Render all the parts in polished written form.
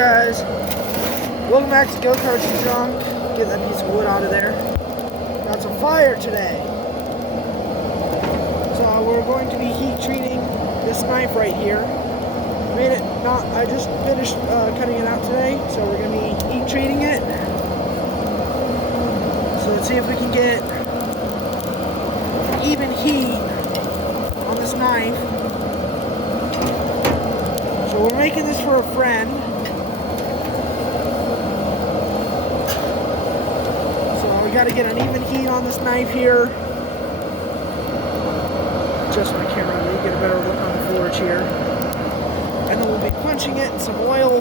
guys, welcome back to Go-Karts and Junk. Get that piece of wood out of there. Got some fire today. So we're going to be heat treating this knife right here. I just finished cutting it out today, so we're going to be heat treating it. So let's see if we can get even heat on this knife. So we're making this for a friend. So we got to get an even heat on this knife here. Adjust my camera to get a better look on the forge here. And then we'll be punching it in some oil.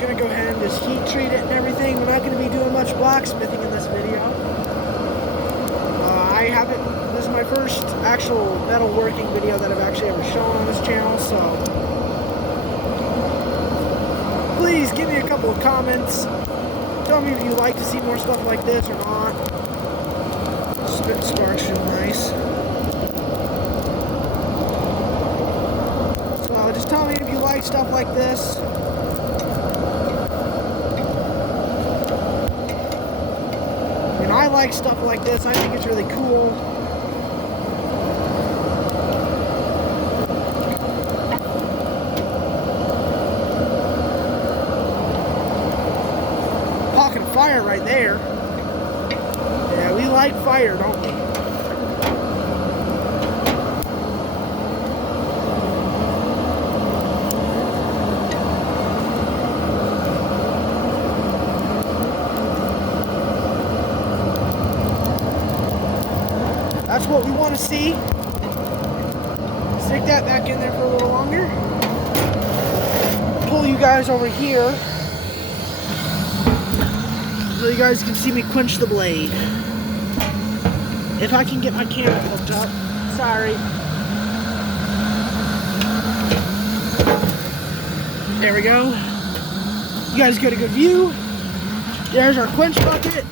Gonna go ahead and just heat treat it and everything. We're not going to be doing much blacksmithing in this video. This is my first actual metal working video that I've actually ever shown on this channel, so please give me a couple of comments. Tell me if you like to see more stuff like this or not. Spit sparks feel nice. So just tell me if you like stuff like this. And I like stuff like this. I think it's really cool. Pocket of fire right there. Yeah, we like fire, don't we? That's what we want to see. Stick that back in there for a little longer. Pull you guys over here so you guys can see me quench the blade. If I can get my camera hooked up. Sorry. There we go. You guys get a good view. There's our quench bucket.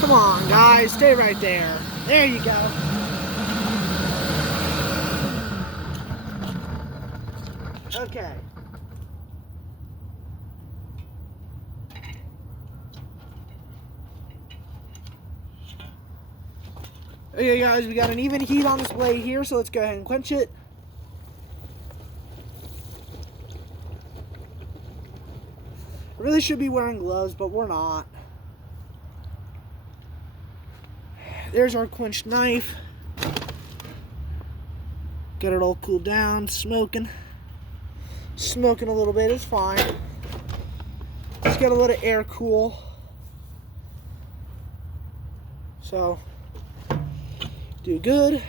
Come on, guys. Stay right there. There you go. Okay. Okay, guys, we got an even heat on this blade here, so let's go ahead and quench it. I really should be wearing gloves, but we're not. There's our quenched knife. Got it all cooled down, smoking. Smoking a little bit, it's fine. Just gotta let it air cool. So, do good.